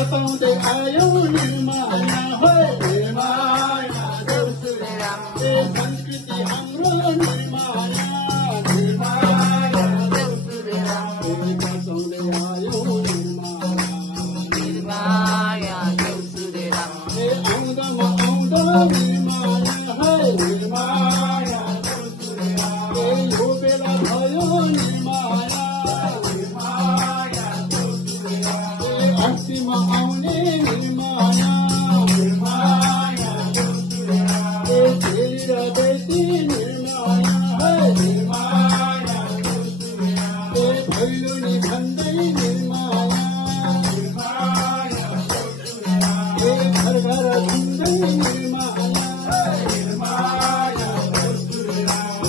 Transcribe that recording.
बसाउँदै आयो निर्माया होय निर्माया देउसुरेराम संस्कृति हाम्रो निर्माया निर्माया देउसुरेराम बसाउँदै आयो निर्माया देउसुरेराम आउँदामा आउँदा निर्माया होय निर्माया देउसुरेराम यो बेला भयो निर्माया निर्माया देउसुरेराम अस्तिमा आउने निर्माया निर्माया देउसुरेराम फेरि बेटी निर्माया होय निर्माया देउसुरेराम भैलोनी भन्दै निर्माया निर्माया देउसुरेराम घर घर घुम्दै निर्माया निर्माया देउसुरेराम